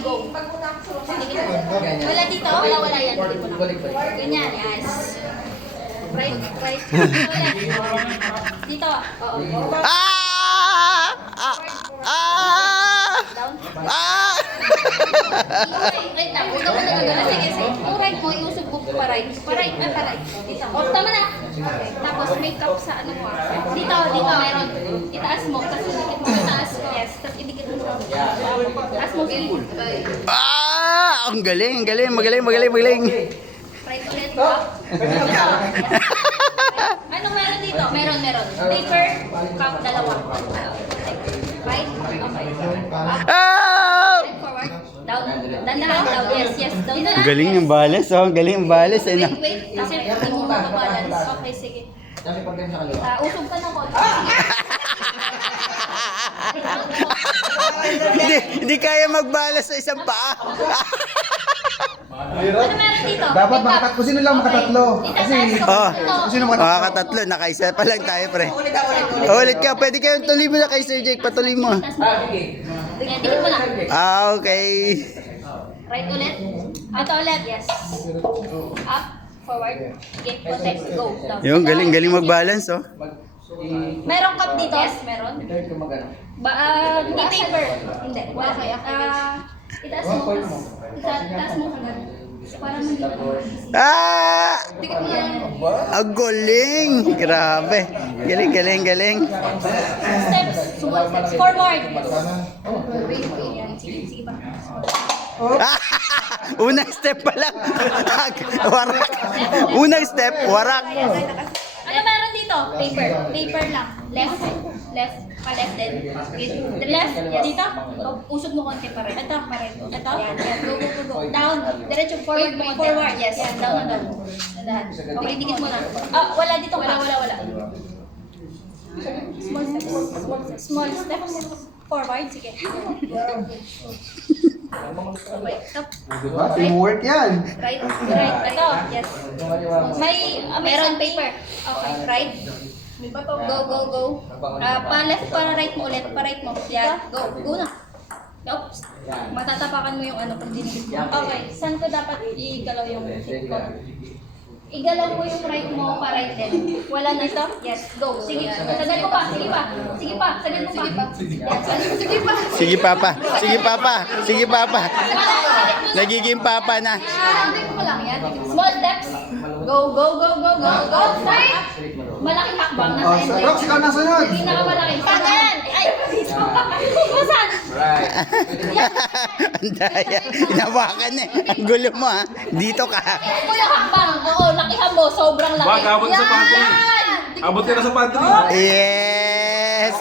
go. Wala dito? Wala yan. Ganyan, yes. Right. Dito. Oo. Wait lang. Huwag ka muna gagana. Sige. Yung right mo, iusog mo pa right. Pa-right. Dito. O, tama na. Okay. Tapos make up sa ano mo. Dito. Meron. Itaas mo. Tapos idikit mo. Itaas ko. Yes. Tapos idikit mo. Taas mo. Ang galing. Right ulit. Anong meron dito? Meron. Paper, cup, dalawa. Right? Okay. Up. Forward. Down. Dandahan. Down. Yes. Down. Ang galing ng balance, oh. Ang galing ng balance. Wait. Kasi hindi mo makabalance. Okay, sige. Usog ka ng konti. Hindi kaya magbalance sa isang paa. Ano meron dito? Dapat makatatlo. Sino lang makatatlo? Kasi, Sino makatatlo? Makakatatlo, nakaisa pa lang tayo, pre. Ulit ka, pwede kayong tuloy mo na kay Sir Jake, patuloy mo. dikit mo na. Okay. Right ulit. Ito ulit, yes. Up, forward, dikit, protect, go. Down. Yung galing magbalance, oh. Merong cup dito? Yes, meron. Hindi paper. Hindi. Wala kaya. Itaas mo. Itaas mo hanggang. Para hindi mo. Dikit mo lang. Ang galing. Grabe. Galing. Steps. Small steps. Forward. Sige pa. Unang step pa lang. Warak. Unang step, warak. Ano meron dito? Paper lang. Left. Pa-left din. Left. Dito. Usog mo konti pa rin. Ito. Ito. Go. Down. Diretso. Forward. Yes. Down. Okay, dikit mo na. Wala dito. Wala. Small steps. Forward. Sige. Okay. Stop. Diba? Teamwork yan. Right. Ito. Yes. Meron paper. Okay. Right. Go. Pa-left, para-right mo ulit. Pa-right mo. Yeah. Go na. Nope. Matatapakan mo yung ano pag dinigit mo. Okay. Saan ko dapat igalaw yung hip ko? Igalaw mo yung right mo pa-right din. Wala na ito? Yes. Go. Sige. Sagal mo pa. Sige pa. Sagal mo pa. Sige, papa. Nagiging papa na. Mo lang yan. Small steps. Go. Start. Malaking hakbang. Nasa end. Rox, ikaw na sunod. Hindi nakamalaki. Saan? Ay! Saan? Ang daya. Inawakan eh. Ang gulo mo, ha. Dito ka. Kuya hakbang. Oo, lakihan mo. Sobrang laki. Wag, abot sa pantry. Abot ka na sa pantry. Yes!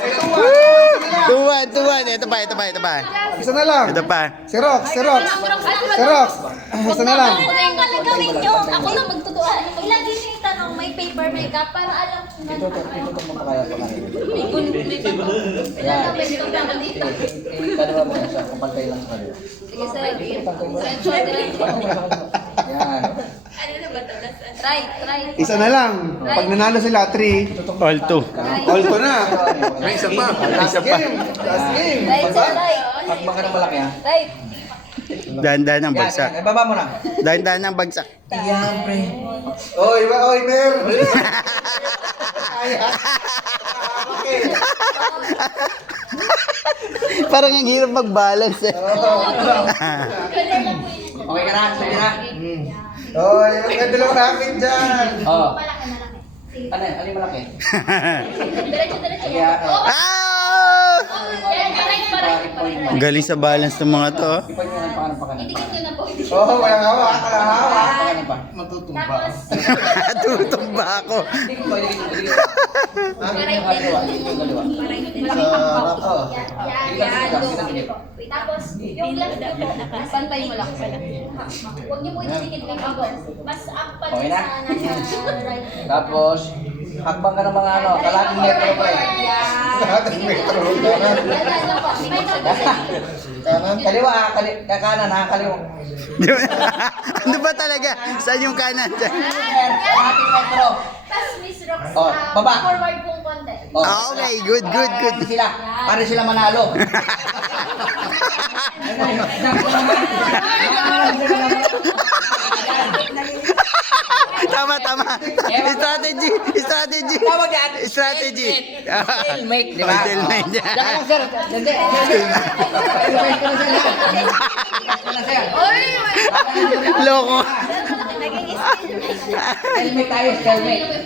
Tuwan. Ito pa. Isa na lang. Ito pa. Si Rox. Isa na lang. Ano yung gagawin nyo? Ako na magtutuan. Ilagay niyo yung tanong, may paper, may cup, para alam kung ano. May tanong. Pwede itong tanong dito. Sige, sir. Ano na ba ito? Try. Isa na lang. Pag nanalo sila, 3. All two. All to na. May isa pa. Last game. Right, sir, right. Takba ka ng malaki ha. Right. Dahan-dahan ng bagsak. Baba mo na. Dahan-dahan ng bagsak. Iyan, pre. Oy, Mer. Parang ang hirap mag-balance eh. Okay ka na? Sige na. Oy, maganda lang namin dyan. Oo. Malaki. Ano yung malaki? Diretso. Kaya, Ang galing sa balance ng mga to. Oh. ipan nyo ng pangalan pa kanina. Idikit nyo na po. Oo, walang hawak. Pangalan pa. Tapos, Tutumba ako. Dikit mo. right din. Oo. Yan. Tapos, yung left na po, pantay mo lang. Huwag niyo po idikit yung abon. Mas akpan Okay na? sa nasa right. Tapos, hakbang ka ng mga ano, kalating metro pa yan. Kalating metro. Kaliwa ha, kanan ha, kaliwa. Ano ba talaga? Saan yung kanan dyan? Kalating metro. Tapos, Miss Rox, Oh, baba. forward pong konti. Oh. Okay, good, good, good. Para sila manalo. Tama, tama. Strategy, strategy. Tawag yan. Strategy. Stalemate, di ba? Oh, stalemate. Diyan ka lang, sir. Hindi. Exercise ko na, sir. Exercise ko na, sir. Loko. Stalemate tayo, stalemate.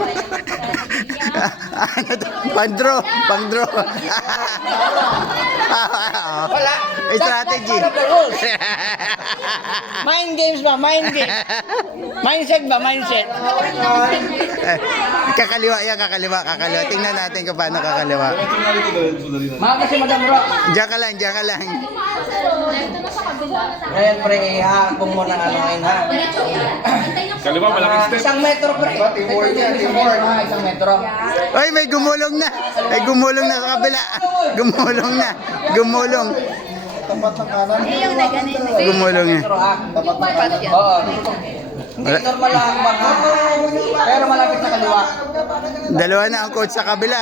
Ano to? Pang-draw, pang-draw. Wala. Strategy. That's the rules. Mind games ba? Mind games. Mindset ba? Mindset. Kakaliwa yan, kakaliwa, kakaliwa. Tingnan natin kung paano kakaliwa. Mga kasi Madam Rock. Diyan ka lang, diyan ka lang. Ngayon, pre, ihahakbong mo ng ano ngayon, ha? Kaliwa, malaking step. Isang metro, pre. Teamwork yan, teamwork. Isang metro. Ay, may gumulong na. May gumulong na sa kabila. Gumulong na. Gumulong. Tapat ng kanan. Gumulong na. Metro, ha? Oo. Hindi normal lang baka. Pero malapit sa kaliwa. Dalawa na ang coach sa kabila.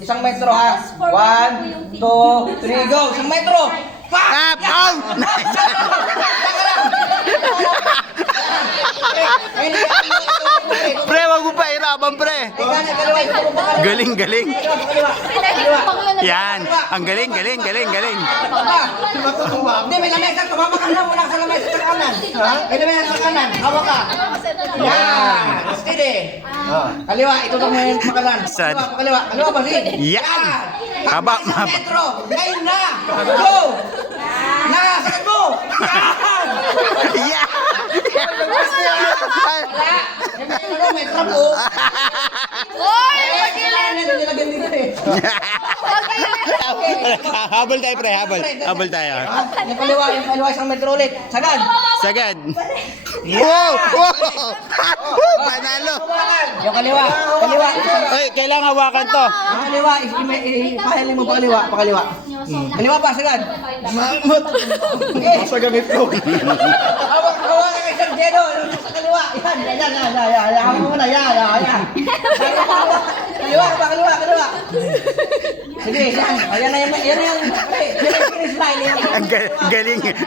Isang metro, ha? 1, 2, 3, go! Isang metro! Ah, boom! Pre, wag mo pa iraban, pre. Galing, galing. Yan. Ang galing, galing, galing, galing. Hindi, may lamesa. Tumama ka na muna sa lamesa sa kanan. May lamesa sa kanan. Hawa ka. Yan. Steady. Kaliwa. Ito na mo yung pakanan. Sad. Kaliwa. Kaliwa ba, si? Yan. Haba, Isang haba. metro. Ngayon na. Go. Na, sakit mo. Yeah. Wala. May trapo. Nilagyan dito eh. Habol tayo, pre. Habol. Habol tayo. Yung kaliwa isang metro ulit. Sagad. Sagad. Wow! Wow! Woo! Panalo! Yung kaliwa. Kaliwa. Ay, kailangan hawakan to. Yung kaliwa. Ipahalin mo pa kaliwa. Pakaliwa. Kaliwa pa, sagad. Sa gamit ko. Hawak ka kay Sir Jeno. Sa kaliwa. Yan. Hawak mo na. Yan. Kaliwa pa, kaliwa. Sige, yan. Ayan na yan. Yan na yung finish line.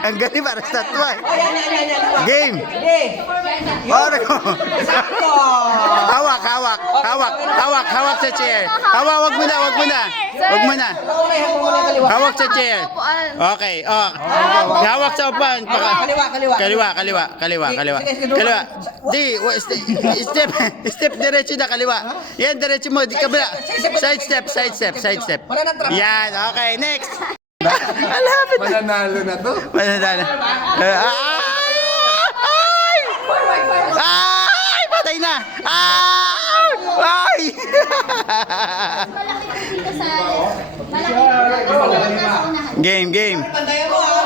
Ang galing para sa tatwa. Yan. Game. Sige. Oro. Sakto. Hawak sa chair. Wag mo na. Hawak sa chair. Okay, oh. Hawak sa upan. Kaliwa. Di, step diretso na kaliwa. Yan, diretso mo, di kabila. Side step. Yan, okay, next. Malapit. Mananalo na to. Mananalo. Ay! Patay na! Ay! Game. Pandayan mo, ha?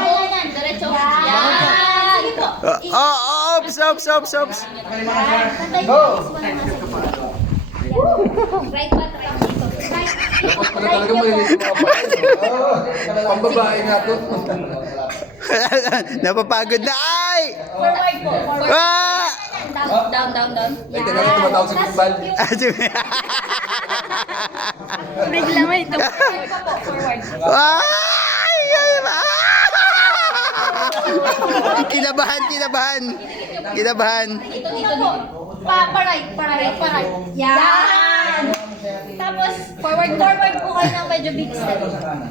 Ops. Right pa, try dito. Dapat pala talaga malinis yung mga bahay. Pambabae nga to. Napapagod na. Ay! Forward po. Ah! Down. Ay, teka lang, tumatawag sa football. Bigla may ito. Forward. Ay! Kinabahan. Dito po. Pa-right. Yan. Tapos, forward po kayo ng medyo big step.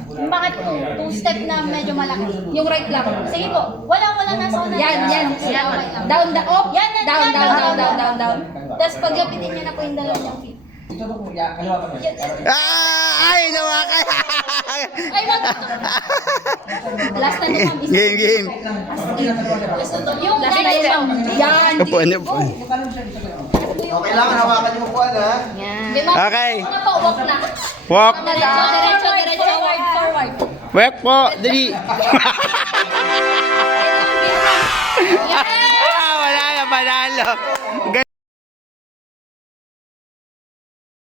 Bakit po? 2 step na medyo malaki. Yung right lang. Sige po. Walang nasa una. Yan. Down. Yan. Down. Tapos paglapitin nyo na po yung dalawang feet. Ito po, kaliwa pa. Ay! Nawakan! Ay, wag. Last na naman. Game. Yung last na yun. Yan. Upuan. Okay lang, hawakan yung upuan, ha? Okay. Walk na. Walk. Diretso. Forward. Walk po. Dali. Wala na, panalo.